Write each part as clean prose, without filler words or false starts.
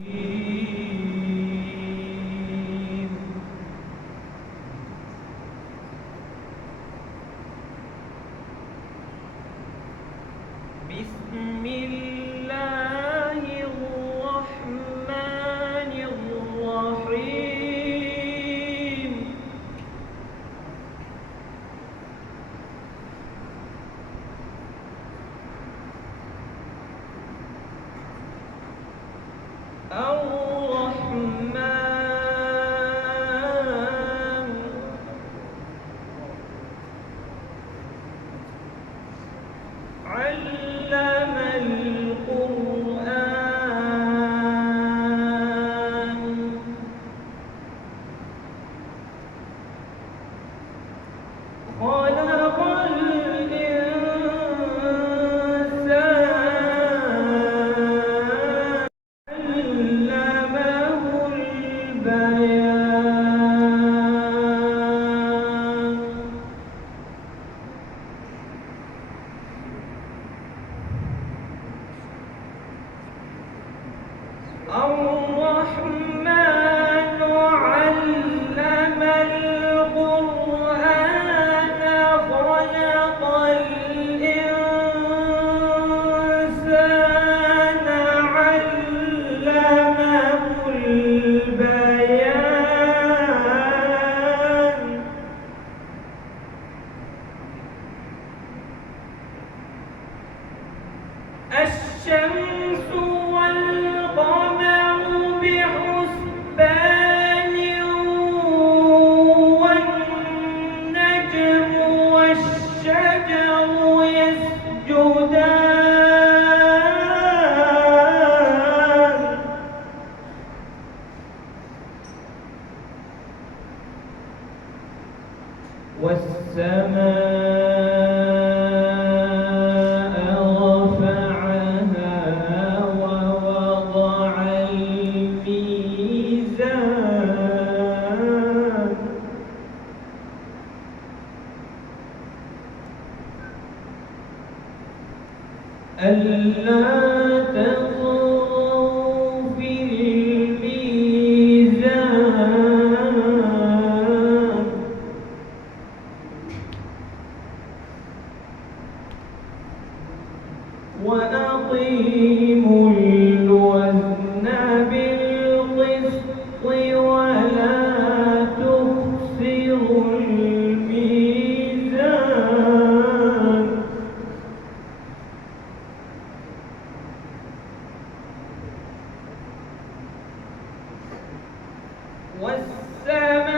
بسم الله الرحمن الرحيم. الرحمن علم القرآن خلق الإنسان علمه البيان. الرحمن علم القرآن خلق الإنسان علمه البيان. الشمس والقمر بحسبان والنجم والشجر يسجدان والسماء رفعها ووضع الميزان ألا تطغوا في الميزان وأقيموا الوزن بالقسط ولا تخسروا الميزان.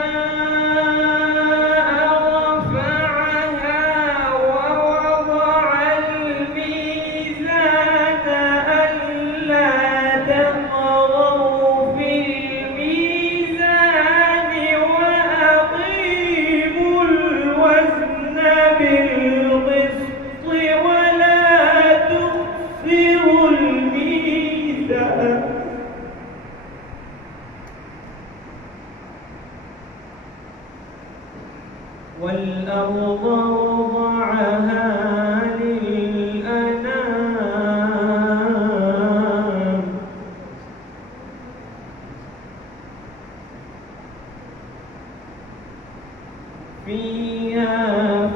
والسماء رفعها ووضع الميزان ألا تطغوا في الميزان وأقيموا الوزن بالقسط ولا تخسروا الميزان. والأرض وضعها للأنام فيها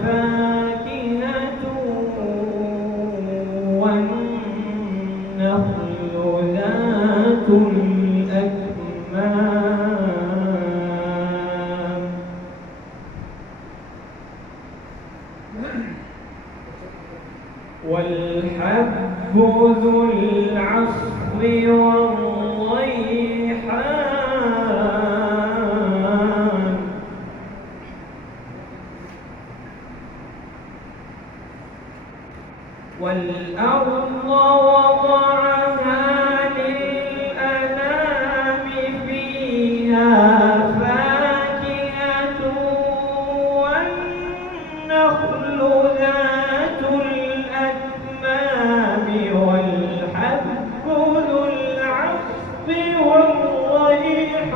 فاكهة والنخل ذات الأكمام والحب ذو العصف والريحان والأرض وضعها للأنام فيها فاكهة والنخل ذات الأكمام والحب ذو العصف والريحان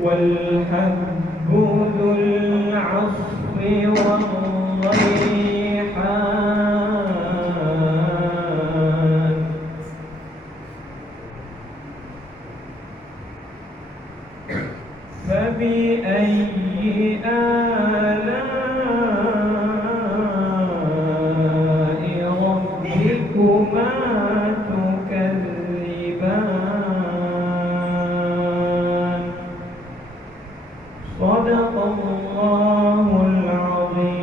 والحب ذو العصف والريحان الصيحان فبأي آلاء ربكما تكذبان صدق الله العظيم.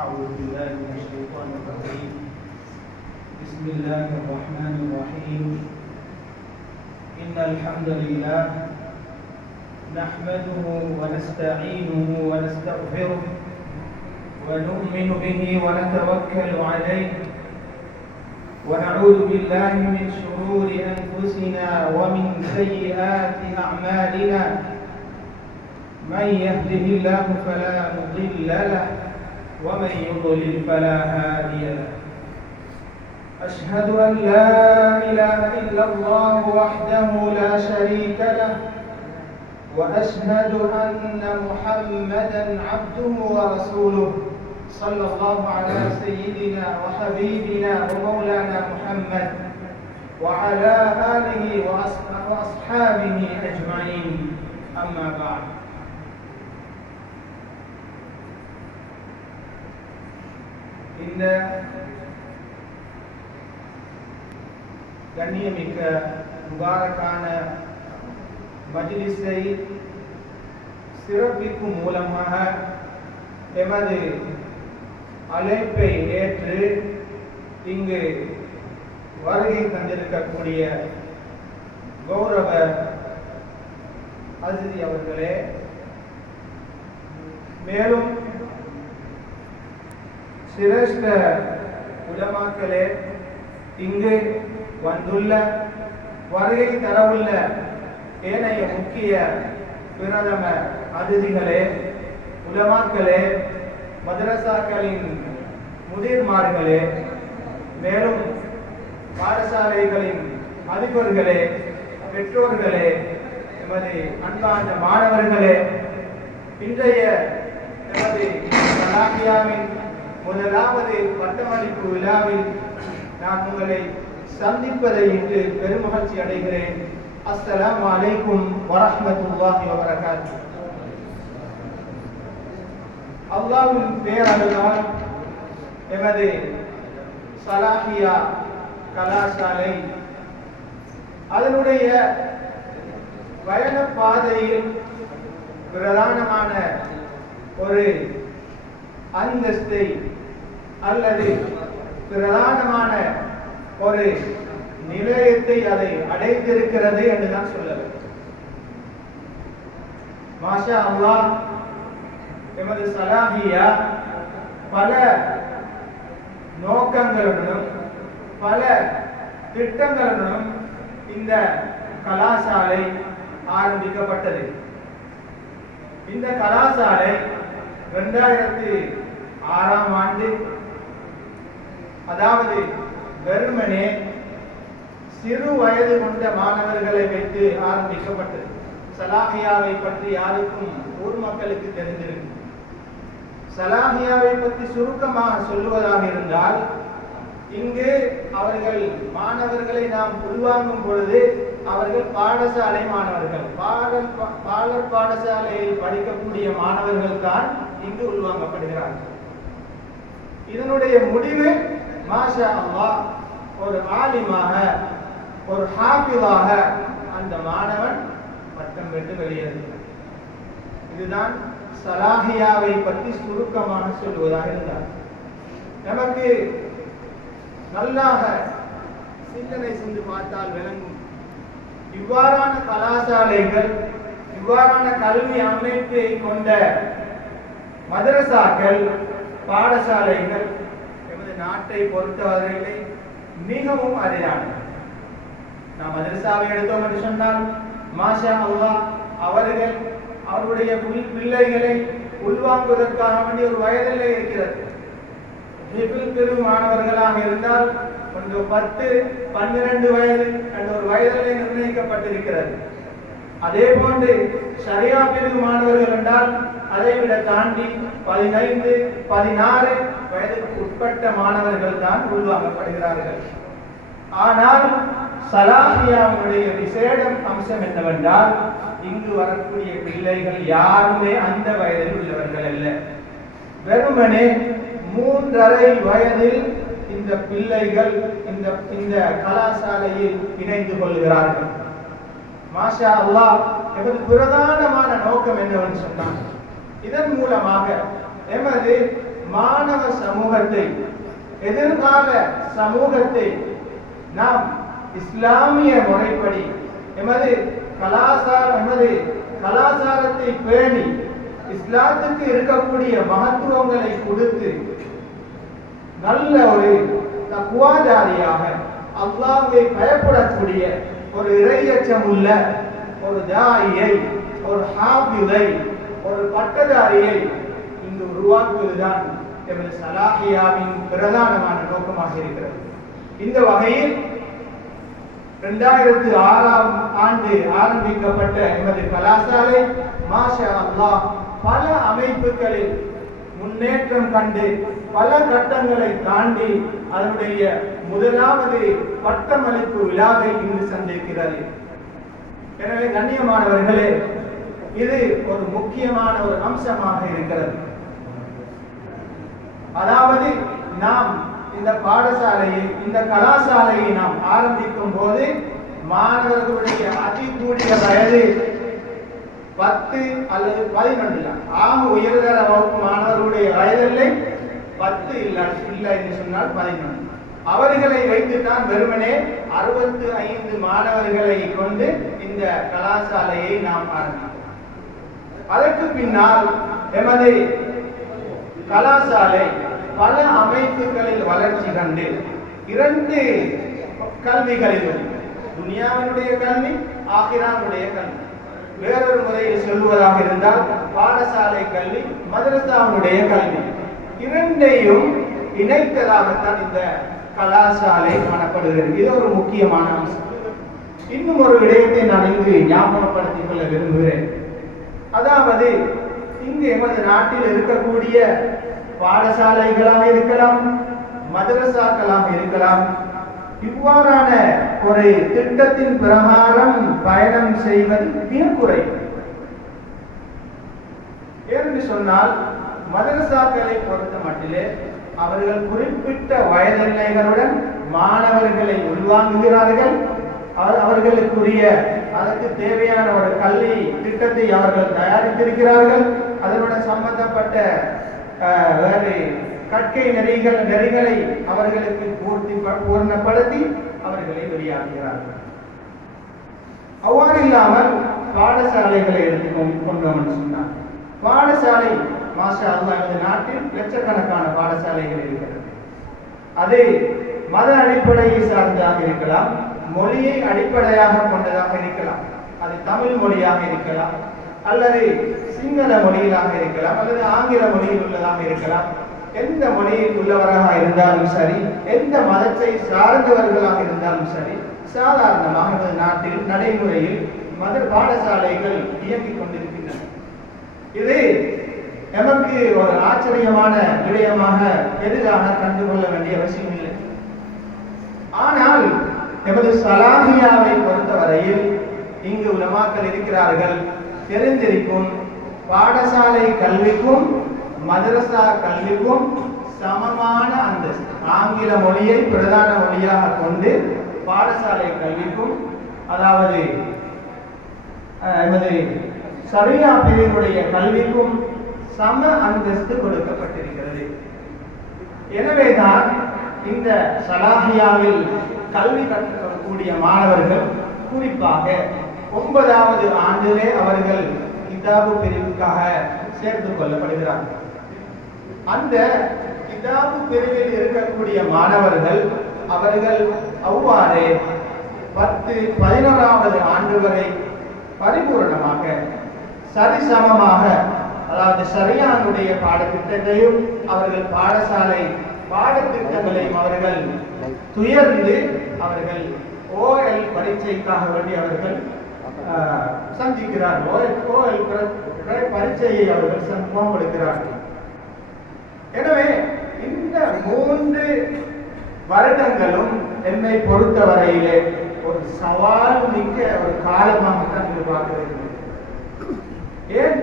أعوذ بالله من الشيطان الرجيم. بسم الله الرحمن الرحيم. إن الحمد لله نحمده ونستعينه ونستغفره ونؤمن به ونتوكل عليه ونعوذ بالله من شرور أنفسنا ومن سيئات أعمالنا. من يهده الله فلا مضل له ومن يضلل فلا هادي له. أشهد أن لا إله إلا الله وحده لا شريك له وأشهد أن محمدا عبده ورسوله صلى الله على سيدنا وحبيبنا ومولانا محمد وعلى آله وأصحابه أجمعين. أما بعد. இந்த கண்ணியமிக்க முபாரக்கான மஜ்லிஸை சிறப்பிக்கும் மூலமாக எமது அழைப்பை ஏற்று இங்கு வருகை தந்திருக்கக்கூடிய கௌரவ அதிதி அவர்களே, மேலும் சிரேஷ்ட உலமாக்களே, இங்கு வந்துள்ள வருகை தரவுள்ள ஏனைய முக்கிய பிரதம அதிதிகளே, உலமாக்களே, மதரசாக்களின் முதிர்மார்களே, மேலும் பாடசாலைகளின் அதிபர்களே, பெற்றோர்களே, எமது அன்பான மாணவர்களே, இன்றைய எமது சலாமியாவின் முதலாவது பட்டமளிப்பு விழாவில் நான் உங்களை சந்திப்பதை இன்று பெருமகிழ்ச்சி அடைகிறேன். அஸ்ஸலாமு அலைக்கும் வரஹ்மத்துல்லாஹி வபரகாத்துஹு. அல்லாஹ்வின் பேரருளால் எமது சலாஹியா கலாசாலை அதனுடைய பயண பாதையில் பிரதானமான ஒரு அந்தஸ்தை அல்லது பிரதானமான ஒரு நிலையத்தை அதை அடைந்திருக்கிறது என்றுதான் சொல்லலாம். மாஷா அல்லாஹ், எமது சலாஹியா பல நோக்கங்களுடனும் பல திட்டங்களுடனும் இந்த கலாசாலை ஆரம்பிக்கப்பட்டது. இந்த கலாசாலை 2006ஆம் ஆண்டு, அதாவது வெறுமனே சிறு வயது கொண்ட மாணவர்களை வைத்து ஆரம்பிக்கப்பட்டது. சலாஹியாவை பற்றி யாருக்கும் ஊர் மக்களுக்கு தெரிந்திருக்கும். சலாஹியாவை பற்றி சுருக்கமாக சொல்லுவதாக இருந்தால், இங்கு அவர்கள் மாணவர்களை நாம் உள்வாங்கும் பொழுது அவர்கள் பாடசாலை மாணவர்கள், பாலர் பாடசாலையில் படிக்கக்கூடிய மாணவர்கள் தான் இங்கு உள்வாங்கப்படுகிறார்கள். இதனுடைய முடிவு மாஷா அல்லாஹ் ஒரு ஆலிமாக, ஒரு ஹாஃபிதாக அந்த மாணவன் பட்டம் பெற்று வெளியேறுகிறார். இதுதான் சலாஹியாவை பற்றி சுருக்கமாக சொல்வதாக இருந்தார். நமக்கு நல்லாக சிந்தனை சென்று பார்த்தால் விளங்கும். இவ்வாறான கலாசாலைகள், இவ்வாறான கல்வி அமைப்பை கொண்ட மதரசாக்கள், பாடசாலைகள் எமது நாட்டை பொறுத்தவரையிலே மிகவும் அரிதானது. நாம் மதரசாவை எடுத்தோம் என்று சொன்னால் மாஷா அல்லாஹ் அவர்கள் அவருடைய பிள்ளைகளை உள்வாங்குவதற்காக வேண்டிய ஒரு வயதிலே இருக்கிறது. பிரிவு மாணவர்களாக இருந்தால் கொஞ்சம் 10, 12 வயது என்ற ஒரு வயதிலே நிர்ணயிக்கப்பட்டிருக்கிறது. அதே போன்று ஷரியா பிரிவு மாணவர்கள் என்றால் அதை விட தாண்டி 15, 16 வயதுக்கு உட்பட்ட மாணவர்கள் தான் உள்வாங்கப்படுகிறார்கள். ஆனால் சலாஹியாவுடைய விசேட அம்சம் என்னவென்றால் இங்கு வரக்கூடிய பிள்ளைகள் யாருமே அந்த வயதில் உள்ளவர்கள் அல்ல. வெறுமனே 3.5 வயதில் இந்த பிள்ளைகள் இந்த கலாசாலையில் இணைந்து கொள்கிறார்கள். மாஷா அல்லாஹ். எமது பிரதானமான நோக்கம் என்னவென்று சொன்னார், இதன் மூலமாக எமது மாணவ சமூகத்தை, எதிர்கால சமூகத்தை நாம் இஸ்லாமிய முறைப்படி எமது கலாச்சாரத்தை பேணி இஸ்லாத்துக்கு இருக்கக்கூடிய மகத்துவங்களை கொடுத்து நல்ல ஒரு தக்வாதாரியாக அல்லாஹ்வை பயப்படக்கூடிய ஒரு இறையச்சம் உள்ள ஒரு தாயியை, ஒரு ஹாஃபிதை, ஒரு பட்டதாரியை இங்கு உருவாக்குவதுதான் எமது சலாஹியாவின் பிரதானமான நோக்கமாக இருக்கிறது. இந்த வகையில் 2006ஆம் ஆண்டு ஆரம்பிக்கப்பட்ட எமது கலாசாலை மாஷா அல்லாஹ் பல அமைப்புகளில் முன்னேற்றம் கண்டு பல கட்டங்களை தாண்டி அதனுடைய முதலாவது பட்டமளிப்பு விழாவை இன்று சந்திக்கிறது. எனவே கண்ணியமானவர்களே, இது ஒரு முக்கியமான ஒரு அம்சமாக இருக்கிறது. அதாவது நாம் இந்த பாடசாலையை, இந்த கலாசாலையை நாம் ஆரம்பிக்கும் போது மாணவர்களுடைய அதிகூடிய வயது 10 அல்லது 11 தான். ஆக உயர்தர வகுப்பு மாணவர்களுடைய வயதில்லை 10 இல்லை என்று சொன்னால் 11. அவர்களை வைத்துத்தான் வெறுமனே 65 மாணவர்களை கொண்டு இந்த கலாசாலையை நாம் ஆரம்பித்தோம். அதற்கு பின்னால் எமது கலாசாலை பல அமைப்புகளில் வளர்ச்சி கண்டு 2 கல்விகளிலும், துனியாவினுடைய கல்வி, ஆகிரானுடைய கல்வி, வேறொரு முறையில் சொல்வதாக இருந்தால் பாடசாலை கல்வி, மதரசாவுடைய கல்வி, இரண்டையும் இணைத்ததாகத்தான் இந்த கலாசாலை காணப்படுகிறது. இது ஒரு முக்கியமான அம்சம். இன்னும் ஒரு விடயத்தை நான் இங்கு ஞாபகப்படுத்திக் கொள்ள விரும்புகிறேன். அதாவது இங்கு எமது நாட்டில் இருக்கக்கூடிய பாடசாலைகளாக இருக்கலாம், மதரசாக்களாக இருக்கலாம், இவ்வாறான ஒரு திட்டத்தின் பிரகாரம் பயணம் செய்வது மிக குறை. ஏனென்று சொன்னால் மதரசாக்களை பொறுத்த மட்டிலே அவர்கள் குறிப்பிட்ட வயதினைகளுடன் மாணவர்களை உள்வாங்குகிறார்கள். அவர்களுக்குரிய அதற்கு தேவையான ஒரு கல்வி திட்டத்தை அவர்கள் தயாரித்திருக்கிறார்கள். அதனுடன் சம்பந்தப்பட்ட வேறு கற்கை நெறிகளை அவர்களுக்கு பூர்ணப்படுத்தி அவர்களை வெளியாகிறார்கள். அவ்வாறு இல்லாமல் பாடசாலைகளை எடுத்துக்கொண்டோம் சொன்னார். பாடசாலை மாஷா அல்லாஹ் இந்த நாட்டில் லட்சக்கணக்கான பாடசாலைகள் இருக்கிறது. அது மத அடிப்படையை சார்ந்ததாக இருக்கலாம், மொழியை அடிப்படையாக கொண்டதாக இருக்கலாம். அது தமிழ் மொழியாக இருக்கலாம், அல்லது சிங்கள மொழியிலாக இருக்கலாம், அல்லது ஆங்கில மொழியில் உள்ளதாக இருக்கலாம். எந்த மொழியில் உள்ளவராக இருந்தாலும் சரி, எந்த மதத்தை சார்ந்தவர்களாக இருந்தாலும் சரி, சாதாரணமாக நமது நாட்டில் நடைமுறையில் மத பாடசாலைகள் இயங்கிக் கொண்டிருக்கின்றன. இது எமக்கு ஒரு ஆச்சரியமான விடயமாக பெரிதாக கண்டுகொள்ள வேண்டிய அவசியம் இல்லை. ஆனால் எமது சலாஹியாவை பொறுத்தவரையில் இங்கு உலமாக்கள் இருக்கிறார்கள், தெரிந்திருக்கும். பாடசாலை கல்விக்கும் மதரசா கல்விக்கும் சமமான அந்தஸ்து. ஆங்கில மொழியை பிரதான மொழியாக கொண்டு பாடசாலை கல்விக்கும், அதாவது எமது ஷரியா பிரிவுடைய கல்விக்கும் சம அந்தஸ்து கொடுக்கப்பட்டிருக்கிறது. எனவேதான் இந்த சலாஹியாவில் கல்வி கற்கக்கூடிய மாணவர்கள் குறிப்பாக 9வது ஆண்டிலே அவர்கள் கிதாபு பிரிவுக்காக சேர்த்துக் கொள்ளப்படுகிறார்கள். அந்த கிதாபு பிரிவில் இருக்கக்கூடிய மாணவர்கள் அவர்கள் அவ்வாறே 10, 11வது ஆண்டு வரை பரிபூர்ணமாக சரிசமமாக, அதாவது ஷரியானுடைய பாடத்திட்டங்களையும் அவர்கள் பாடசாலை பாடத்திட்டங்களையும் அவர்கள் துயர்ந்து அவர்கள் ஓஎல் பரீட்சைக்காக வேண்டி அவர்கள் சந்திக்கிறார்கள். ஓஎல் பரீட்சையை அவர்கள் சம்பவம் கொடுக்கிறார்கள். எனவே இந்த 3 வருடங்களும் என்னை பொறுத்தவரையிலே ஒரு சவால் மிக்க ஒரு காலமாகத்தான் எதிர்பார்க்கிறது. ஏன்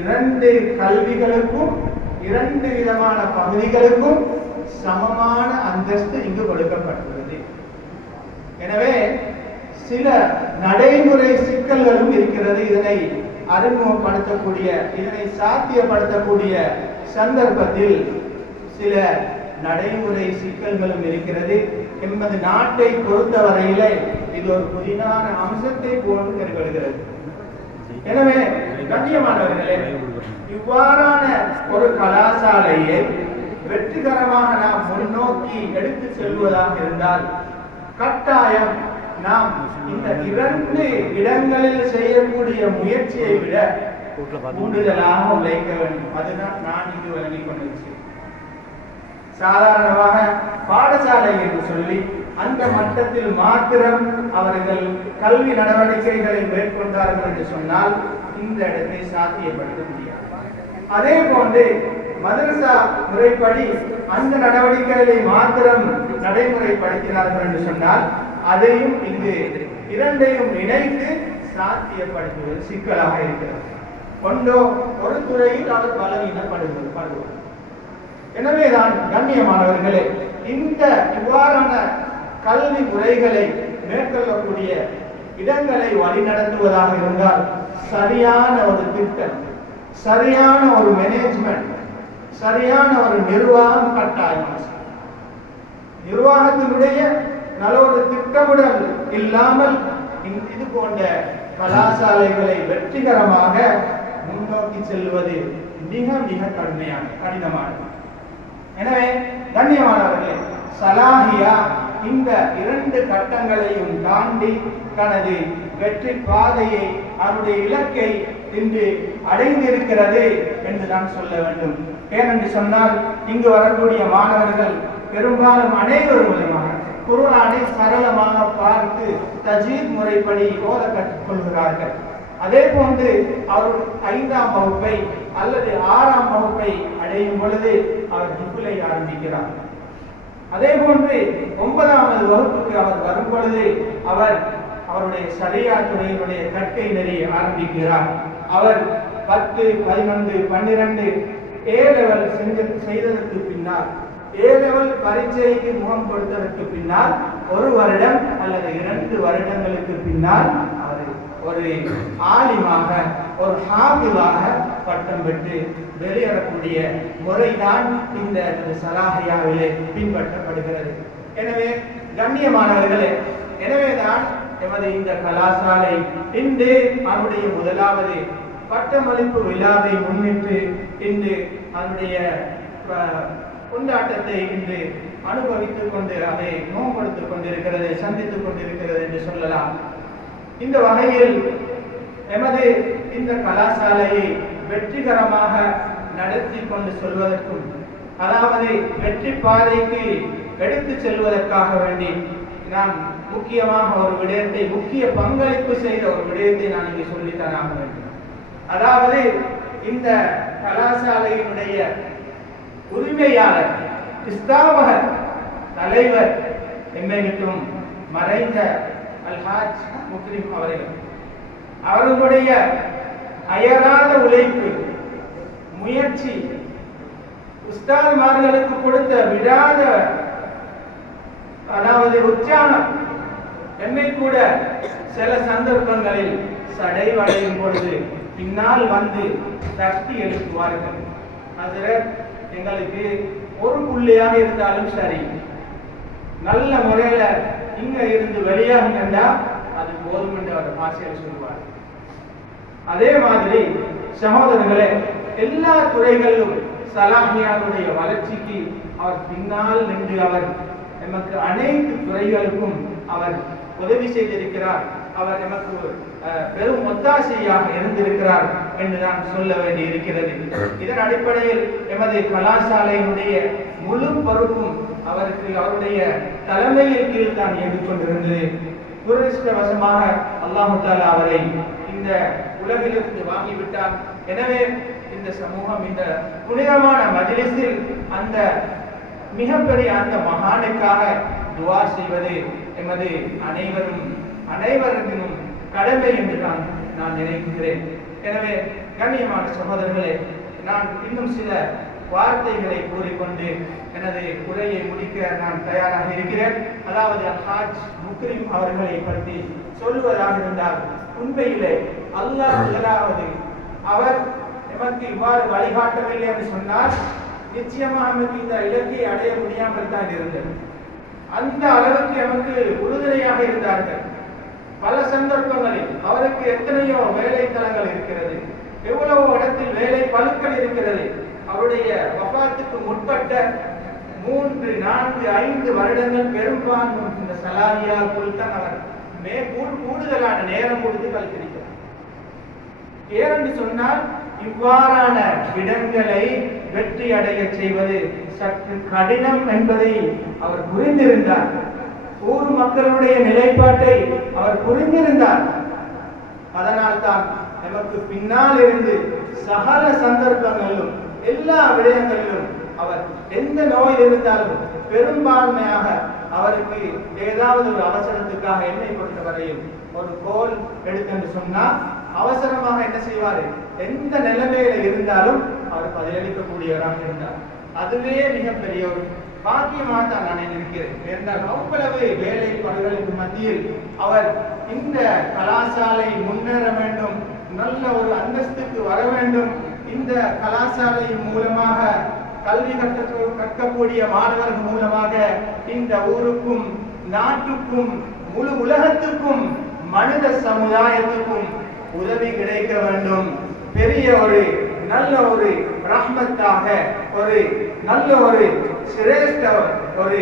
2 கல்விகளுக்கும் 2 விதமான பகுதிகளுக்கும் சமமான அந்தஸ்து இங்கு கொடுக்கப்பட்டுள்ளது. எனவே சில நடைமுறை சிக்கல்களும் இருக்கிறது. இதனை அறிமுகப்படுத்தக்கூடிய, இதனை சாத்தியப்படுத்தக்கூடிய சந்தர்ப்பத்தில் சில நடைமுறை சிக்கல்களும் இருக்கிறது என்பது நாட்டை பொறுத்தவரையிலே இது ஒரு புதிதான அம்சத்தை போன்று தென்படுகிறது. எனவே கண்ணியமானவர்களே, இவ்வாறான ஒரு கலாசாலையை வெற்றிகரமாக நாம் முன்னோக்கி எடுத்து செல்வதாக இருந்தால் கட்டாயம் நாம் இந்த 2 இடங்களில் செய்யக்கூடிய முயற்சியை விட கூடுதலாக உழைக்க வேண்டும். அதுதான் நான் இங்கு வழங்கிக் கொண்டிருக்கிறேன். சாதாரணமாக பாடசாலை என்று சொல்லி அந்த மட்டத்தில் மாத்திரம் அவர்கள் கல்வி நடவடிக்கைகளை மேற்கொண்டார்கள் என்று சொன்னால் இந்த இடத்தை சாத்தியப்படுத்த முடியாது. அதே போன்று மதரசா முறைப்படி அந்த நடவடிக்கைகளை மாத்திரம் நடைமுறைப்படுத்தினார்கள் என்று சொன்னால் அதையும் இங்கு 2ஐயும் இணைத்து சாத்தியப்படுத்துவது சிக்கலாக இருக்கிறது. ஒன்றோ ஒரு துறையில் அவர் பலவீனப்படுவார். எனவேதான் கண்ணியமானவர்களே, இந்த இவ்வாறான கல்வி முறைகளை மேற்கொள்ளக்கூடிய இடங்களை வழிநடத்துவதாக இருந்தால் சரியான ஒரு திட்டம், சரியான ஒரு மேனேஜ்மெண்ட், சரியான ஒரு நிர்வாகம் கட்டாயம். நிர்வாகத்தினுடைய நல்ல ஒரு திட்டமிடல் இல்லாமல் இது போன்ற கலாசாலைகளை வெற்றிகரமாக முன்னோக்கி செல்வது மிக மிக கடினமானது. எனவே கண்ணியமானவர்களே, சலாஹியா இந்த 2 கட்டங்களையும் தாண்டி தனது வெற்றி பாதையை, அவருடைய இலக்கை இன்று அடைந்திருக்கிறது என்று நான் சொல்ல வேண்டும். ஏனென்று சொன்னால் இங்கு வரக்கூடிய மாணவர்கள் பெரும்பாலும் அனைவரும் குர்ஆனை சரளமாக பார்த்து தஜ்வீத் முறைப்படி ஓத கற்றுக்கொள்கிறார்கள். அதே போன்று அவர் 5ஆம் வகுப்பை அல்லது 6ஆம் வகுப்பை அடையும் பொழுது அவர் ஹிஃப்லை ஆரம்பிக்கிறார். அதே போன்று 9வது வகுப்புக்கு அவர் வரும் பொழுது அவர் அவருடைய ஷரியா துறையினுடைய கற்கை நெறி ஆரம்பிக்கிறார். அவர் 10, 11, 12 A லெவல் செய்ததற்கு பின்னால், A லெவல் பரீட்சைக்கு முகம் கொடுத்ததற்கு பின்னால் 1 வருடம் அல்லது 2 வருடங்களுக்கு பின்னால் அவர் ஒரு ஆலிமாக, ஒரு ஹாஃபிலாக பட்டம் பெற்று வெளியேறக்கூடிய முறைதான் இந்த சலாஹியாவிலே பின்பற்றப்படுகிறது. எனவே கண்ணியமானவர்களே, எனவேதான் எமது இந்த கலாசாலை இன்று அவருடைய 1வது பட்டமளிப்பு விழாவை முன்னிட்டு இன்று அதனுடைய கொண்டாட்டத்தை இன்று அனுபவித்துக் கொண்டு அதை நோம்படுத்திக் கொண்டிருக்கிறது, சந்தித்துக் கொண்டிருக்கிறது என்று சொல்லலாம். இந்த வகையில் எமது இந்த கலாசாலையை வெற்றிகரமாக நடத்தி கொண்டு செல்வதற்கும், அதாவது வெற்றி பாதைக்கு எடுத்து செல்வதற்காக வேண்டி நான் முக்கியமாக ஒரு விடயத்தை, முக்கிய பங்களிப்பு செய்த ஒரு விடயத்தை நான் இங்கே சொல்லித்தான் ஆக வேண்டும். அதாவது இந்த கலாசாலையினுடைய உரிமையாளர், இஸ்தாபகர், தலைவர் எம்மைக்கும் மறைந்த அல்ஹாஜ் முக்ரிம் அவர்களுடைய அயராத உழைப்பு, முயற்சி, உஸ்தாத்மார்களுக்கு கொடுத்த விடாத, அதாவது உற்சாகம் என்னை கூட சில சந்தர்ப்பங்களில் சடைவடையும் பொழுது பின்னால் வந்து தட்டி எழுப்புவார்கள். ஹஜ்ரத், எங்களுக்கு ஒரு புள்ளியாக இருந்தாலும் சரி, நல்ல முறையில இங்க இருந்து வெளியாகுங்கண்டா அது போதும் என்று அவர் ஆசிரியர் சொல்வார். அதே மாதிரி சகோதரர்களே, எல்லா துறைகளிலும் சலாஹியாருடைய வளர்ச்சிக்கு அவர் பின்னால் நின்று அவர் நமக்கு அனைத்து துறைகளுக்கும் அவர் உதவி செய்திருக்கிறார். அவர் நமக்கு பெரும் ஒத்தாசையாக இருந்திருக்கிறார். என்றுதான் சொல்ல வேண்டி இருக்கிறது. இதன் அடிப்படையில் எமது கலாசாலையினுடைய முழு பொறுப்பும் அவருடைய தலைமையின் கீழ் தான் இயங்கிக் கொண்டிருந்தது. துரதிர்ஷ்டவசமாக அல்லாஹ் தஆலா அவரை இந்த உலகிலிருந்து வாங்கிவிட்டார். எனவே இந்த சமூகம் இந்த புனிதமான மஜ்லிஸில் அந்த மிகப்பெரிய அந்த மகானுக்காக துஆ செய்வது எமது அனைவருக்கும் கடமை என்று நான் நினைக்கிறேன். எனவே கண்ணியமான சகோதரர்களே, நான் இன்னும் சில வார்த்தைகளை கூறிக்கொண்டு எனது உரையை முடிக்க நான் தயாராக இருக்கிறேன். அதாவது ஹாஜ் முக்ரிம் அவர்களை பற்றி சொல்லுவதாக இருந்தால், உண்மையிலே அல்லாஹ் முதலாவது அவர் எமக்கு இவ்வாறு வழிகாட்டவில்லை என்று சொன்னால் நிச்சயமாக நமக்கு இந்த இலக்கை அடைய முடியாமல் தான் இருந்தது. அந்த அளவுக்கு எமக்கு உறுதுணையாக இருந்தார்கள். பல சந்தர்ப்பங்களில் அவருக்கு எத்தனையோ வேலை தளங்கள் இருக்கிறது, எவ்வளவு இடத்தில் வேலை பழுக்கள் இருக்கிறது. அவருடைய வஃபாத்துக்கு முற்பட்ட 3, 4, 5 வருடங்கள் பெரும்பான்மை இந்த சலாரியாக்குள் தான் அவர் கூடுதலான நேரம் கொடுத்து கழித்திருக்கிறார். ஏனென்று சொன்னால் இவ்வாறான இடங்களை வெற்றி அடைய செய்வது சற்று கடினம் என்பதை அவர் புரிந்திருந்தார். ஊர் மக்களுடைய நிலைப்பாட்டை அவர் புரிந்திருந்தார். அதனால் தான் நமக்கு பின்னால் இருந்து சகல சந்தர்ப்பங்களிலும் எல்லா விடயங்களிலும் அவர் எந்த நோய் இருந்தாலும் பெரும்பான்மையாக அவருக்கு ஏதாவது ஒரு அவசரத்துக்காக என்னை பொறுத்தவரையில் ஒரு கோல் எடுத்து சொன்னால் அவசரமாக என்ன செய்வாரு, எந்த நிலைமையில இருந்தாலும் அவர் பதிலளிக்கக்கூடியவராக இருந்தார். அதுவே மிகப்பெரிய ஒரு பாக்கியமாக தான் நான் நினைக்கிறேன். என்றால் அவ்வளவு வேலை பணிகளுக்கு மத்தியில் அவர் இந்த கலாசாலை முன்னேற வேண்டும், நல்ல ஒரு அந்தஸ்துக்கு வர வேண்டும், இந்த கலாசாலை மூலமாக கல்வி கற்கக்கூடிய மாணவர்கள் மூலமாக இந்த ஊருக்கும் நாட்டுக்கும் முழு உலகத்துக்கும் மனித சமுதாயத்துக்கும் உதவி கிடைக்க வேண்டும், பெரிய ஒரு நல்ல ஒரு ரஹ்மத்தாக ஒரு நல்ல ஒரு சிரேஷ்ட ஒரு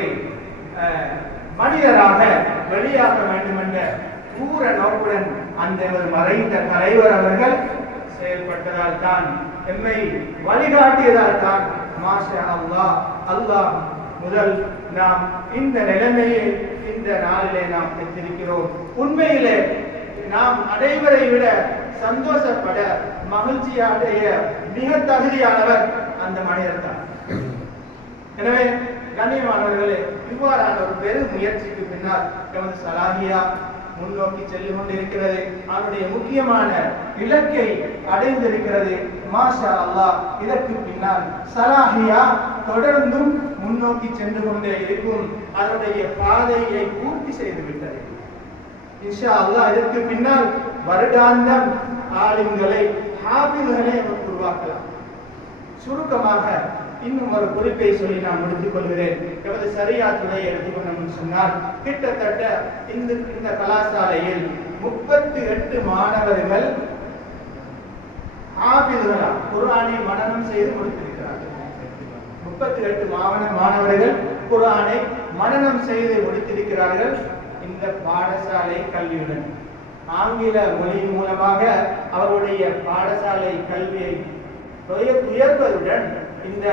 மனிதராக வெளியாக வேண்டும் என்ற பூர நோக்குடன் அந்த ஒரு மறைந்த தலைவர் அவர்கள் செயல்பட்டதால் தான், எம்மை வழிகாட்டியதால் தான் மாஷா அல்லாஹ் அல்லாஹ் முதல் நாம் இந்த நிலைமையை இந்த நாளிலே நாம் பெற்றிருக்கிறோம். உண்மையிலே நாம் அனைவரை விட சந்தோஷப்பட மகிழ்ச்சி அடைய மிக தகுதியானவர் அந்த மனிதர் தான். எனவே கண்ணியமானவர்களே, இவ்வாறான ஒரு பெரும் முயற்சிக்கு பின்னால் எமது சலாஹியா முன்னோக்கி செல்லிக் கொண்டிருக்கிறது. அவருடைய முக்கியமான இலக்கை அடைந்திருக்கிறது. மாஷா அல்லாஹ். இதற்கு பின்னால் சலாஹியா தொடர்ந்தும் முன்னோக்கி சென்று கொண்டே இருக்கும். அதனுடைய பாதையை பூர்த்தி செய்து விட்டது. இன்ஷா அல்லாஹ் இதற்கு பின்னால் வருடாந்தம் ஆலிம்களை ஹாஃபில்களை உருவாக்கலாம். சுருக்கமாக இன்னும் ஒரு குறிப்பை சொல்லி நான் முடித்துக் கொள்கிறேன். எமது சரியாத்துறையை எடுத்துக்கொண்டோம் சொன்னால் கிட்டத்தட்ட இந்த கலாசாலையில் 38 மாணவர்கள் ஹாஃபில்களா குர்ஆனை மனனம் செய்து முடித்திருக்கிறார்கள். 38 மாணவர்கள் குர்ஆனை மனனம் செய்து முடித்திருக்கிறார்கள். இந்த பாடசாலை கல்வியுடன் ஆங்கில மொழி மூலமாக அவருடைய பாடசாலை கல்வியை உயர்வதுடன் இந்த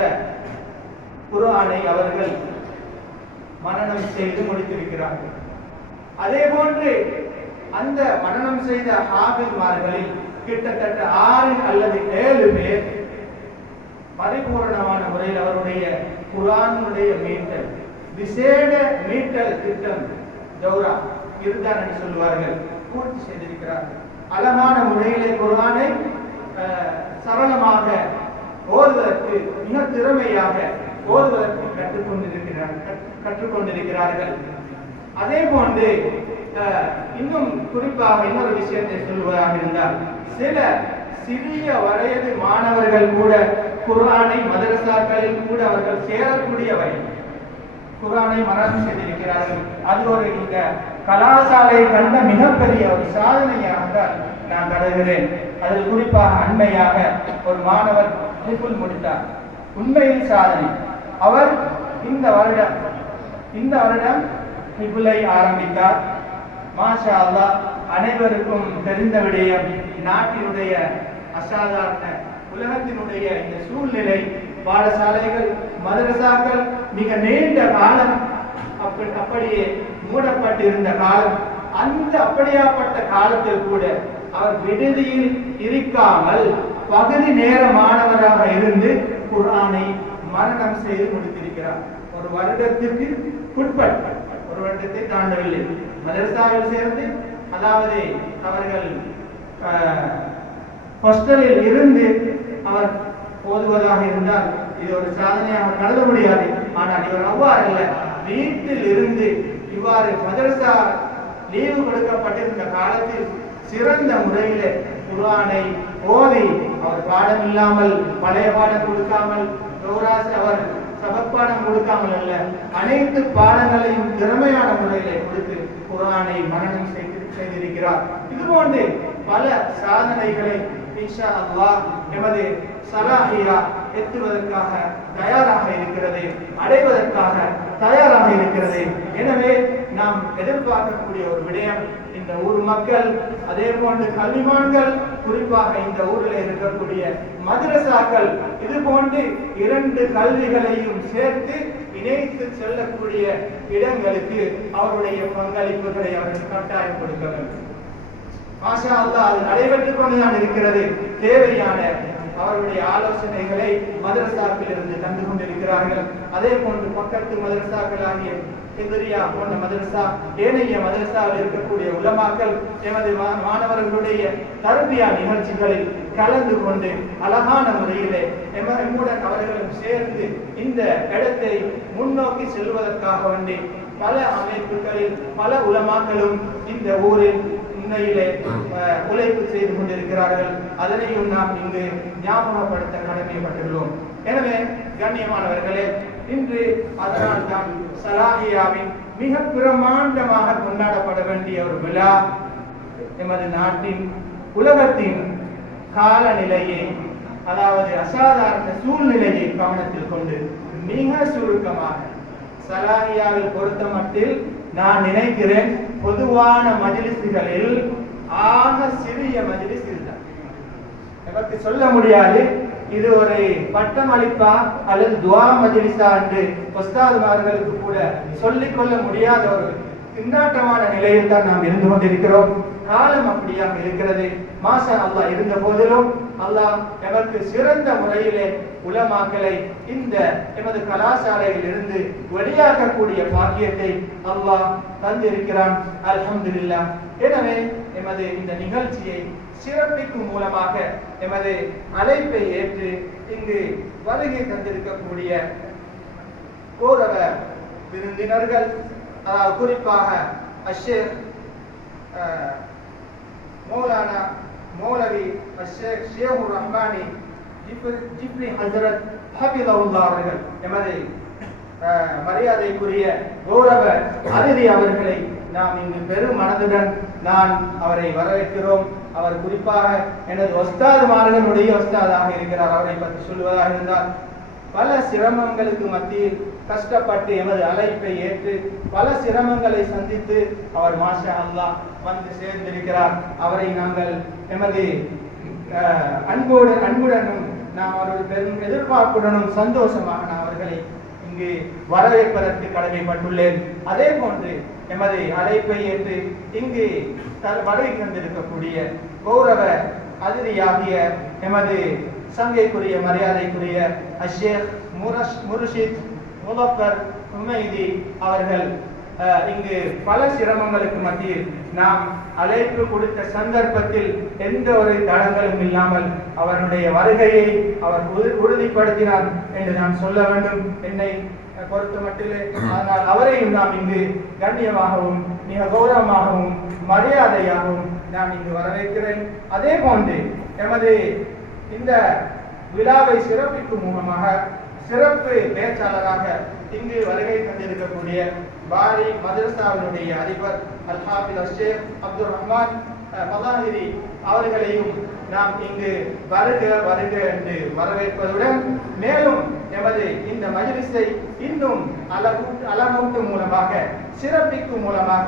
குர்ஆனை அவர்கள் மனனம் செய்து முடித்திருக்கிறார்கள். அதே போன்று அந்த மனனம் செய்த ஹாஃபில்மார்களில் கிட்டத்தட்ட 6 அல்லது 7 பேர் பரிபூரணமான முறையில் அவருடைய குர்ஆனுடைய மீட்டல் விசேட மீட்டல் திட்டம் ஜௌரா இருந்தார் என்று சொல்வார்கள், பூர்த்தி செய்திருக்கிறார்கள். அழகான முறையிலே குர்ஆனை சரளமாக ஓதுவதற்கு மிக திறமையாக ஓதுவதற்கு கற்றுக்கொண்டிருக்கிறார்கள். அதே போன்று இன்னும் குறிப்பாக இன்னொரு விஷயத்தை சொல்வதாக இருந்தால், சில சிறிய வயது மாணவர்கள் கூட குர்ஆனை மதரசாக்களில் கூட அவர்கள் சேரக்கூடிய வரை குர்ஆனை மனனம் செய்திருக்கிறார்கள். அது ஒரு இந்த கலாசாலை கண்ட மிகப்பெரிய ஒரு சாதனையாக நான் கருதுகிறேன். அதில் குறிப்பாக அண்மையாக ஒரு மாணவர் ஹிஃபுல் முடித்தார். உண்மையில் சாதனை. அவர் இந்த வருடம் ஹிஃபுலை ஆரம்பித்தார். மாஷா அல்லாஹ். அனைவருக்கும் தெரிந்த விடயம், நாட்டினுடைய அசாதாரண உலகத்தினுடைய இந்த சூழ்நிலை, பாடசாலைகள் மதரசாக்கள் மிக நீண்ட காலம் அப்படியே மூடப்பட்டிருந்த காலம். அந்த அப்படியாப்பட்ட காலத்தில் கூட அவர் விடுதியில் இருக்காமல் பகுதி நேர மாணவராக இருந்து குர்ஆனை மரணம் செய்து முடித்திருக்கிறார். ஒரு வருடத்திற்கு உட்பட்ட, ஒரு வருடத்தை தாண்டவில்லை, மதரசாவில் சேர்ந்து, அதாவது அவர்கள் ஹாஸ்டலில் இருந்து அவர் ஓதுவதாக இருந்தால் இது ஒரு சாதனையாக கருத முடியாது. ஆனால் இவர் அவ்வாறு அல்ல, வீட்டில் இருந்து இவ்வாறு மதரசா லீவு கொடுக்கப்பட்டிருந்த காலத்தில் சிறந்த முறையில் குர்ஆனை ஓதி, அவர் பாடம் இல்லாமல், பழைய பாடம் கொடுக்காமல், அவர் சபப்பாடம் கொடுக்காமல் அல்ல, அனைத்து பாடங்களையும் திறமையான முறையிலே கொடுத்து குர்ஆனை மனனம் செய்திருக்கிறார். இதுபோன்று பல சாதனைகளை இன்ஷா அல்லாஹ் எமது சலாஹியா எத்துவதற்காக தயாராக இருக்கிறது, அடைவதற்காக தயாராக இருக்கிறது. எனவே நாம் எதிர்பார்க்கக்கூடிய ஒரு விடயம், இந்த ஊர் மக்கள், அதே போன்று கல்விமான்கள், குறிப்பாக இந்த ஊரில் இருக்கக்கூடிய மதரசாக்கள் இது போன்று 2 கல்விகளையும் சேர்த்து இணைத்து செல்லக்கூடிய இடங்களுக்கு அவருடைய பங்களிப்புகளை அவர்கள் கட்டாயம் கொடுக்க வேண்டும். மாஷா அல்லாஹ், அது நடைபெற்றுக் கொண்டுதான் இருக்கிறது. தேவையான அவருடைய ஆலோசனைகளை மதரசாக்கள் இருந்து தந்து கொண்டிருக்கிறார்கள். அதே போன்று பக்கத்து மதரசாக்களாகிய ஹிஜ்ரியா போன்ற மதரசா, ஏனைய மதரசாவில் இருக்கக்கூடிய உலமாக்கள் எமது மாணவர்களுடைய தர்பியா நிகழ்ச்சிகளில் கலந்து கொண்டு அழகான முறையிலே எம்முடன் அவர்களும் சேர்ந்து இந்த இடத்தை முன்னோக்கி செல்வதற்காக வேண்டி பல அமைப்புகளில் பல உலமாக்களும் இந்த ஊரில் உண்மையிலே உழைப்பு செய்து கொண்டிருக்கிறார்கள். அதனையும் நாம் இங்கு ஞாபகப்படுத்த கடமைப்பட்டுள்ளோம். எனவே கண்ணியமானவர்களே, இன்று அதனால் தான் சலாஹியாவின் மிக பிரமாண்டமாக கொண்டாடப்பட வேண்டிய ஒரு விழா எமது நாட்டின் உலகத்தின் காலநிலையை, அதாவது அசாதாரண சூழ்நிலையை கவனத்தில் கொண்டு மிக சுருக்கமாக சலாஹியாவில் பொறுத்த மட்டில் நான் நினைக்கிறேன், பொதுவான மஜ்லிஸ்களில் ஆக சிறிய மஜ்லிஸ் இதுதான். எனக்கு சொல்ல முடியாது இது ஒரு பட்டமளிப்பா அல்லது துவா மஜ்லிஸா என்று உஸ்தாதுமார்களுக்கு கூட சொல்லிக் கொள்ள முடியாத ஒரு திண்டாட்டமான நிலையில் தான் நாம் இருந்து கொண்டிருக்கிறோம். காலம் அப்படியாக இருக்கிறது. மாஷா அல்லாஹ் இருந்த போதிலும் அல்லாஹ் எமக்கு சிறந்த முறையிலே உலமாக்களை இந்த எமது கலாசாலையில் இருந்து வெளியாகக்கூடிய பாக்கியத்தை அல்லாஹ் தந்திருக்கிறான். அல்ஹம்துலில்லாஹ். எனவே எமது இந்த நிகழ்ச்சியை சிறப்பிக்கும் மூலமாக எமது அழைப்பை ஏற்று இங்கு வருகை தந்திருக்கக்கூடிய கௌரவ விருந்தினர்கள், அதாவது குறிப்பாக அஷேக் மௌலானா மௌலவி அஷேக் ஷேகுர் ரஹ்மானி ஜிப்ரி ஹஜரத் ஹபிதவுல்லாஹ் அவர்கள், எமது மரியாதைக்குரிய கௌரவ அதிதி அவர்களை நாம் இங்கு பெரும் மனதுடன் நான் அவரை வரவேற்கிறோம். அவர் குறிப்பாக எனது உஸ்தாதுமார்களுடைய உஸ்தாதாக இருக்கிறார். அவரை பற்றி சொல்வதாக இருந்தால் பல சிரமங்களுக்கு மத்தியில் கஷ்டப்பட்டு எமது அழைப்பை ஏற்று பல சிரமங்களை சந்தித்து அவர் மாஷா அல்லாஹ் வந்து சேர்ந்திருக்கிறார். அவரை நாங்கள் எமது அன்புடனும் நாம் அவர்கள் பெரும் எதிர்பார்ப்புடனும் சந்தோஷமாக நான் அவர்களை இங்கு வரவேற்பதற்கு கடமைப்பட்டுள்ளேன். அதே போன்று எமது அழைப்பை ஏற்று இங்கு வருகை தந்திருக்கக்கூடிய கௌரவ அதிதியாகிய எமது சங்கைக்குரிய மரியாதைக்குரிய அஷேக் முர்ஷித் முலஃபர் உமைதி அவர்கள் இங்கு பல சிரமங்களுக்கு மத்தியில் நாம் அழைப்பு கொடுத்த சந்தர்ப்பத்தில் எந்த ஒரு தடங்களும் இல்லாமல் அவருடைய வருகையை அவர் உறுதிப்படுத்தினார் என்று நான் சொல்ல வேண்டும், என்னை பொறுத்த மட்டிலே. ஆனால் அவரையும் நாம் இங்கு கண்ணியமாகவும் மிக கௌரவமாகவும் மரியாதையாகவும் நான் இங்கு வரவேற்கிறேன். அதே போன்று எமது இந்த விழாவை சிறப்பிக்கும் மூலமாக சிறப்பு பேச்சாளராக இங்கு வருகை தந்திருக்கக்கூடிய பாரி மதரசாவினுடைய அதிபர் அல்ஹாஃபிஸ் அஷேக் அப்துல் ரஹ்மான் மதாஹிரி அவர்களையும் நாம் இங்கு வருக வருக என்று வரவேற்பதுடன் மேலும் எமது இந்த மஜ்லிஸை இன்னும் அழகூட்டும் மூலமாக சிறப்பிக்கும் மூலமாக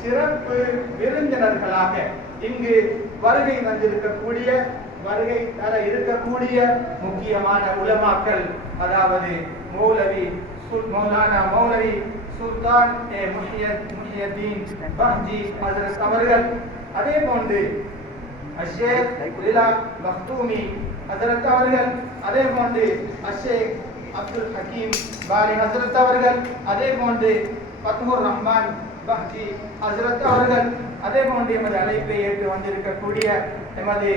சிறப்பு விருந்தினர்களாக இங்கு வருகை தந்திருக்கக்கூடிய வருகை தர இருக்கக்கூடிய முக்கியமான உலமாக்கள், அதாவது மௌலானா மௌலவி சுல்தான் முஹியத்தீன் பஹ்ஜி ஹஜ்ரத் அவர்கள், அதே போன்று அஷேக் லிலா மக்தூமி ஹஜ்ரத் அவர்கள், அதே போன்று அஷேக் அப்துல் ஹக்கீம் பாரி ஹஜ்ரத் அவர்கள், அதே போன்று ஃபத்ஹுர் ரஹ்மான் பஹ்ஜி ஹஜ்ரத் அவர்கள், அதே போன்று எமது அழைப்பை ஏற்று வந்திருக்கக்கூடிய எமது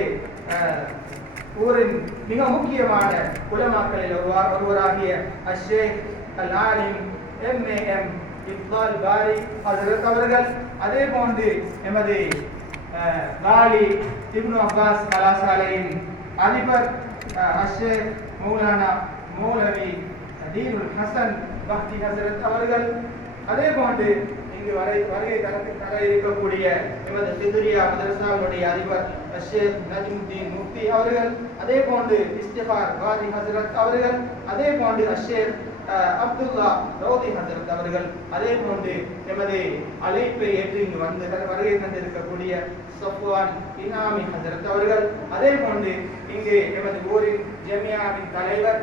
ஊரின் மிக முக்கியமான உலமாக்களில் ஒருவராகிய அஷேக் அல் ஆலிம் MAM இக்பால் பாரி ஹஜ்ரத் அவர்கள், அதே போன்று எமது காலி இப்னு அப்பாஸ் கலாசாலையின் அதிபர் அஷேக் மௌலானா மௌலவி தீனுல் ஹசன் பஹ்ஜி ஹஜ்ரத் அவர்கள், அதே போன்று இங்கு வருகை தர இருக்கக்கூடிய எமது சிதுரியா மதரசாவுடைய அதிபர் அஷேக் நஜ்முத்தீன் முஃப்தி அவர்கள், அதே போன்று இஸ்திஃபார் பாரி ஹஜ்ரத் அவர்கள், அதே போன்று அஷேக் அப்துல்லா ரோதி ஹஜ்ரத் அவர்கள், அதே போன்று எமது அழைப்பை ஏற்று இங்கு வருகை தந்திருக்கக்கூடிய சஃப்வான் இனாமி ஹஜ்ரத் அவர்கள், அதே போன்று இங்கு எமது ஊரின் ஜமியாவின் தலைவர்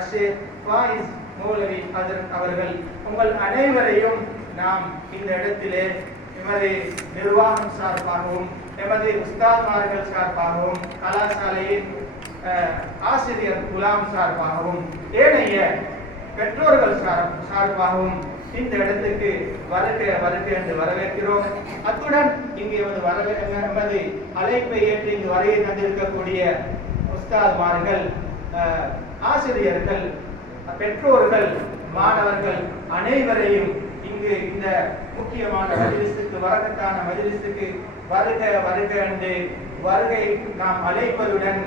அஷேக் ஃபாயிஸ் மௌலவி ஹஜ்ரத் அவர்கள், உங்கள் அனைவரையும் நாம் இந்த இடத்திலே எமது நிர்வாகம் சார்பாகவும் எமது உஸ்தாத்மார்கள் சார்பாகவும் கலாசாலையின் ஆசிரியர் குலாம் சார்பாகவும் ஏனைய பெற்றோர்கள் சார்பாகவும் இந்த இடத்துக்கு வருக என்று வரவேற்கிறோம். அத்துடன் இங்கு எமது அழைப்பை ஏற்று இங்கு வருகை தந்திருக்கக்கூடிய உஸ்தாத்மார்கள், ஆசிரியர்கள், பெற்றோர்கள், மாணவர்கள் அனைவரையும் இங்கு இந்த முக்கியமான மஜ்லிஸுக்கு வரகத்தான மஜ்லிஸுக்கு வருக என்று வருகை நாம் அழைப்பதுடன்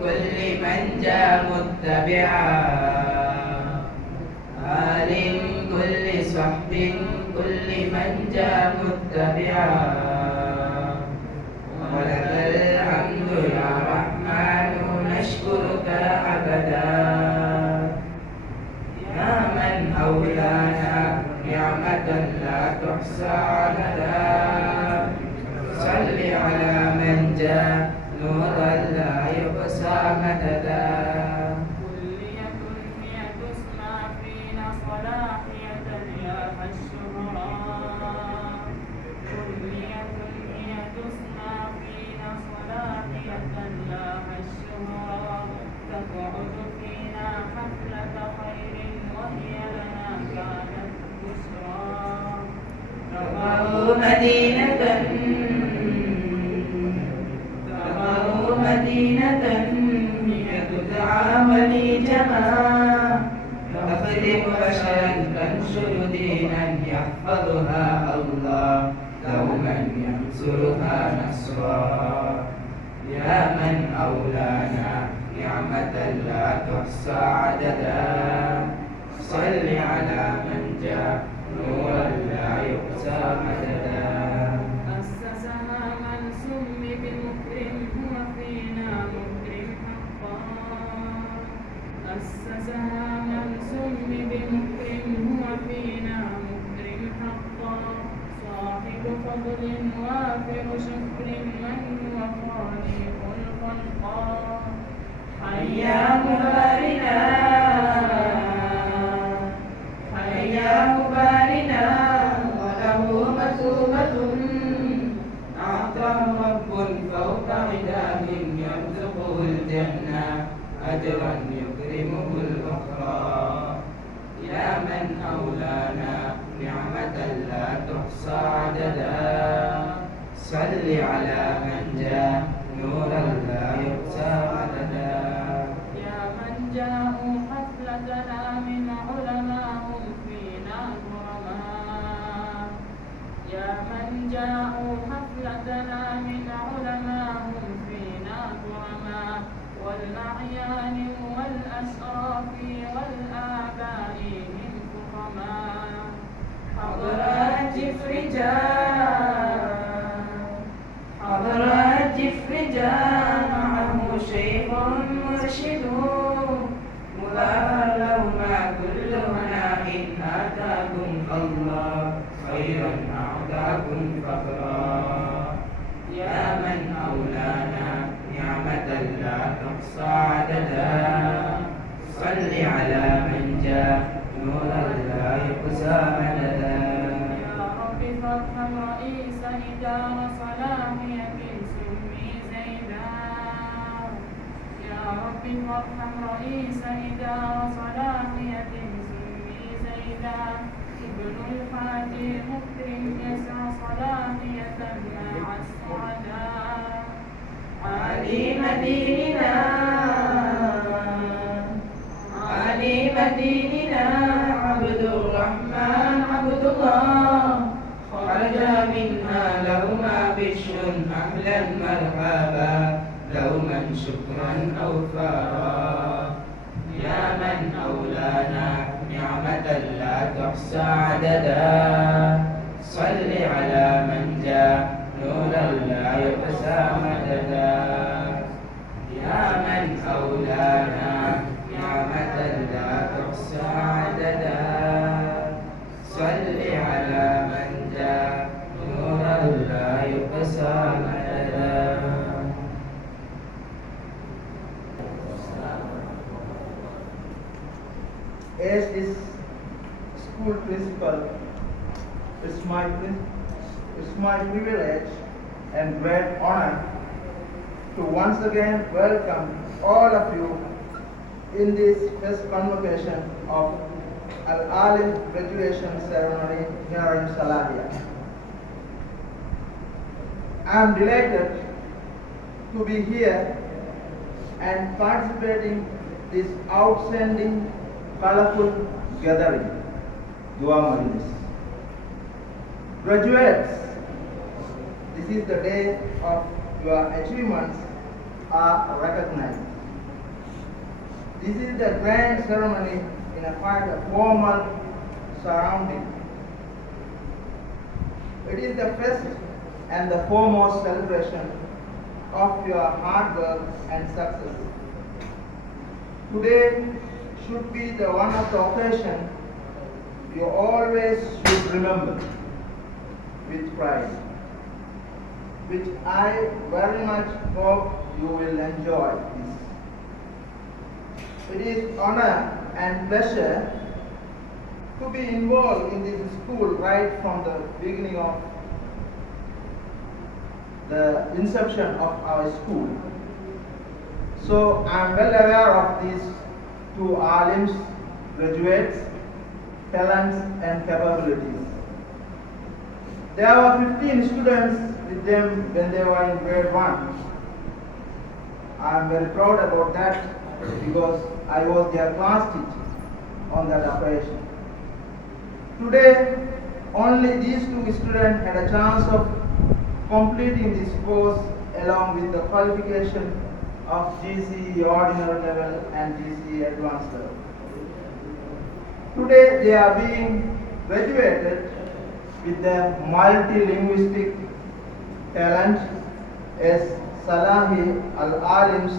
كل من جاء متبعا آل كل صحب كل من جاء متبعا ولك الحمد يا رحمن نشكرك أبدا يا من أولانا نعمة لا تحصى عددا صل على من جاء نورا لا يحصى مددا كلية هي تسمى فينا صلاحية يا الشهراء كلية هي تسمى فينا صلاحية يا الشهراء تقعد فينا حفلة خير وهي لنا كانت بشرى مدينة مدينة هي تدعى وليجما تخدم بشرا تنشر دينا يحفظها الله دوما ينصرها نصرا يا من أولانا نعمة لا تحصى عددا صل على من جاء نورا لا يحصى مددا أسسها من سمي بالمكرم هو فينا مكرم حقا أسسها من سمي بالمكرم هو فينا مكرم حقا صاحب فضل وافر شكر من هو خالق الخلقا حيا مبارنا حيا مبارنا وله مثوبة أعطاه رب فوق عداه يرزقه الجنة أجرا يكرمه الأخرى يا من أولانا نعمة لا تحصى عددا صل على من جاء نورا لا يحصى عددا يا من جاءوا حفلتنا من علماء هم فينا كرماء يا من جاءوا حفلتنا من علماء هم فينا كرماء والأعيان والأشراف على من جاء نور الله يقسى مددا. يا رب فارحم رئيس إدارة صلاحية سمي زيدا. يا رب فارحم رئيس إدارة صلاحية سمي زيدا. ابن الحاج مكرم يسعى صلاحية مع السعداء. عليم ديننا عليم ديننا عبد الرحمن عبد الله خرج منها لهما بشر أهلا مرحبا دوما شكرا أوفارا. يا من أولانا نعمة لا تحصى عددا صل على من جاء نورا لا يقسى مددا. يا من أولانا نعمة لا تحصى عددا صل على من جاء نورا لا يقسى مددا. As this school principal, it's my privilege and great honor to once again welcome all of you in this first convocation of Al-Alim graduation ceremony here in Salahia. I am delighted to be here and participating this outstanding, colorful gathering. Dua Majlis. Graduates, this is the day of your achievements are recognized. This is the grand ceremony in a quite a formal surrounding. It is the first and the foremost celebration of your hard work and success. Today should be the one of the occasion you always should remember with pride, which I very much hope you will enjoy this. It is honor and pleasure to be involved in this school right from the beginning of the inception of our school. So I am well aware of these two alims, graduates, talents and capabilities. There were 15 students with them when they were in grade 1. I am very proud about that because I was their class teacher on that operation. Today, only these two students had a chance of completing this course along with the qualification of GCE ordinary level and GCE advanced level. Today they are being graduated with the multilinguistic talent as Salahi Al-Alim's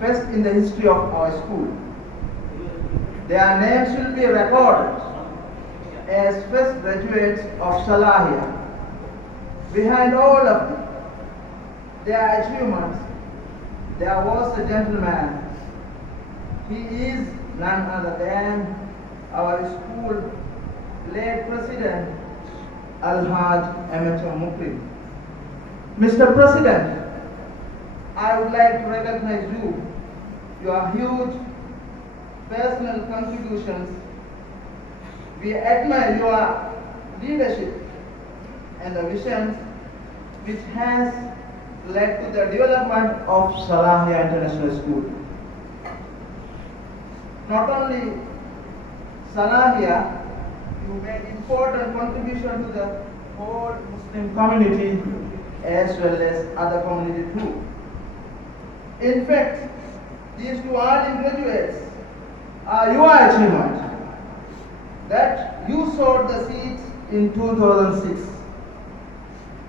first in the history of our school. Their names will be recorded as first graduates of Salahia. Behind all of them, their achievements, there was a gentleman. He is none other than our school late president, Al-Haj Amateur Mukrim. Mr. President, I would like to recognize you, your huge personal contributions. We admire your leadership and the visions which has led to the development of Salahia International School. Not only Salahia, you made important contribution to the whole Muslim community as well as other community too. In fact, these two alim graduates are your achievement that you sowed the seeds in 2006.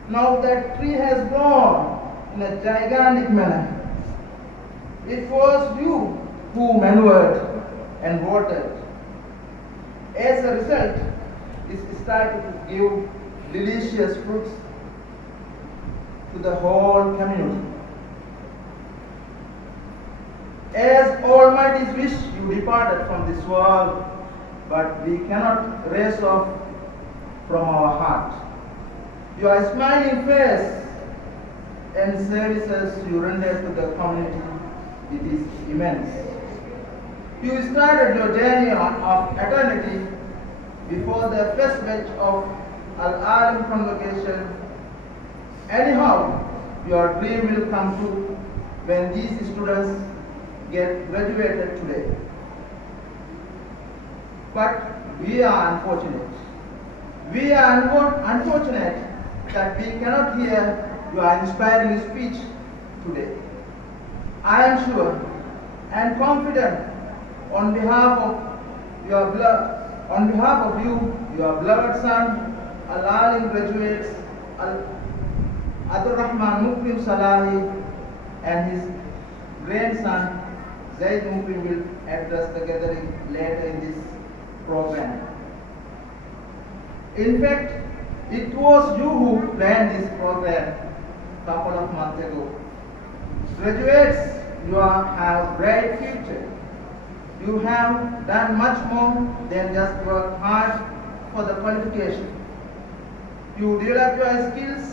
Now that tree has grown in a gigantic manner. It was you who manured and watered. As a result, it started to give delicious fruits to the whole community. As Almighty wish you You departed from this world, but we cannot raise off from our heart. Your smiling face and services you rendered to the community, it is immense. You started your journey of eternity before the first batch of Al-Alim convocation. Anyhow, your dream will come true when these students get graduated today. But we are unfortunate. We are unfortunate that we cannot hear your inspiring speech today. I am sure and confident on behalf of your your beloved son, Al-Alim graduates, Abdul Rahman Mukrim Salahi, and his grandson, Zaid Mukrim, will address the gathering later in this program. In fact, it was you who planned this program a couple of months ago. Graduates, you have bright future. You have done much more than just work hard for the qualification. You develop your skills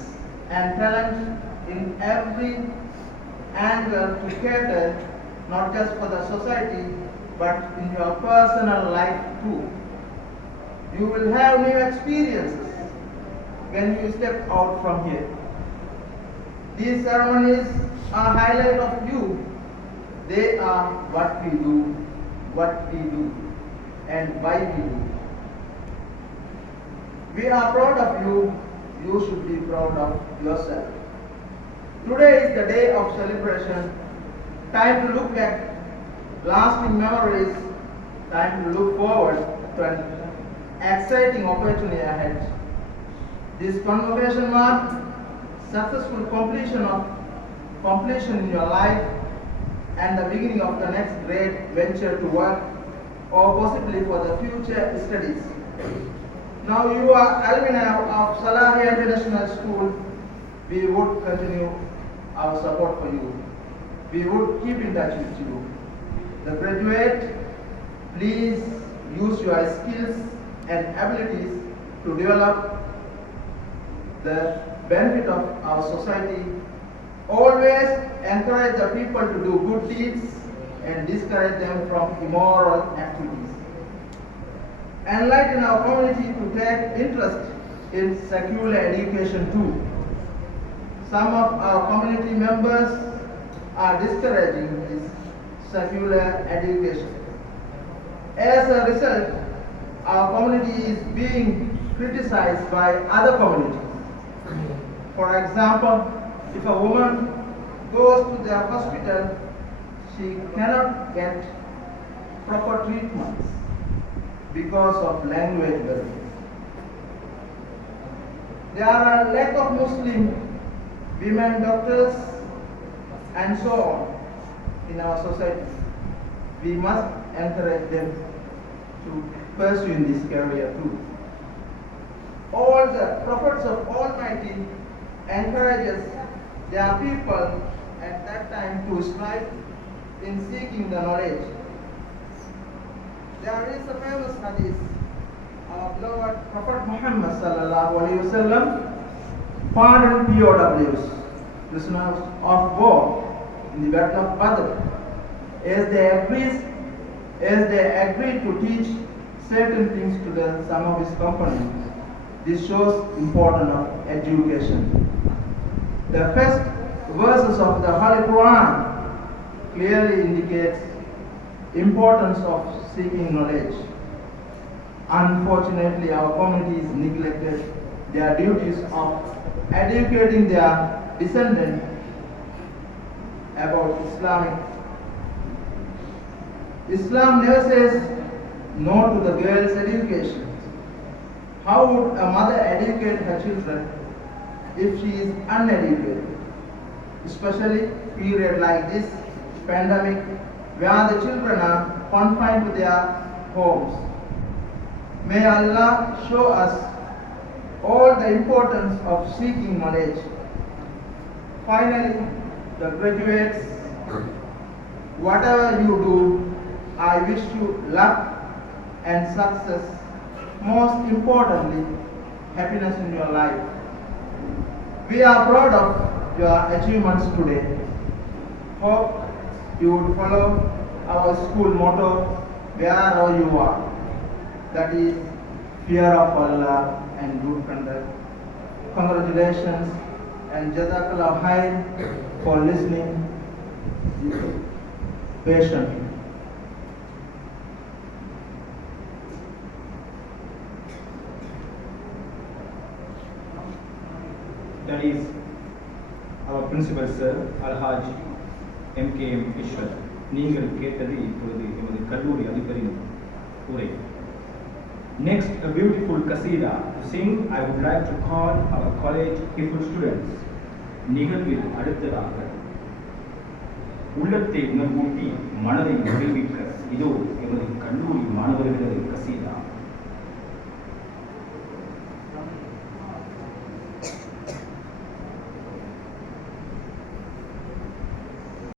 and talent in every angle to cater not just for the society but in your personal life too. You will have new experiences when you step out from here. These ceremonies are highlight of you. They are what we do, and why we do. We are proud of you. You should be proud of yourself. Today is the day of celebration. Time to look back, lasting memories. Time to look forward to an exciting opportunity ahead. This convocation marks successful completion in your life and the beginning of the next great venture to work or possibly for the future studies. Now you are alumni of Salahia International School. We would continue our support for you. We would keep in touch with you. The graduate, please use your skills and abilities to develop the benefit of our society. Always encourage the people to do good deeds and discourage them from immoral activities. Enlighten our community to take interest in secular education too. Some of our community members are discouraging this secular education. As a result, our community is being criticized by other communities. For example, if a woman goes to the hospital, she cannot get proper treatments because of language barriers. There are a lack of Muslim women doctors and so on in our society. We must encourage them to pursue in this career too. All the prophets of Almighty encourages their people at that time to strive in seeking the knowledge. There is a famous hadith. Our beloved Prophet Muhammad sallallahu alaihi wasallam pardoned POWs, prisoners of war, in the battle of Badr, as they agreed to teach certain things to some of his companions. This shows importance of education. The first verses of the Holy Quran clearly indicates importance of seeking knowledge. Unfortunately, our communities neglected their duties of educating their descendants about Islamic. Islam never says no to the girl's education. How would a mother educate her children if she is uneducated? Especially period like this, pandemic, where the children are confined to their homes. May Allah show us all the importance of seeking knowledge. Finally, the graduates, whatever you do, I wish you luck and success. Most importantly, happiness in your life. We are proud of your achievements today. Hope you would follow our school motto wherever you are. That is fear of Allah and good conduct. Congratulations and Jazakallah khair for listening patiently. That is our principal sir, Alhaj MKM Ishrat. நீங்கள் கேட்டது இப்பொழுது எமது கல்லூரி அதிபரின் உரை. Next, a beautiful qasida to sing. I would like to call our college Hifz students. நிகழ்வில் அடுத்ததாக உள்ளத்தை உணர்வூட்டி மனதை மகிழ்விக்க இதோ எமது கல்லூரி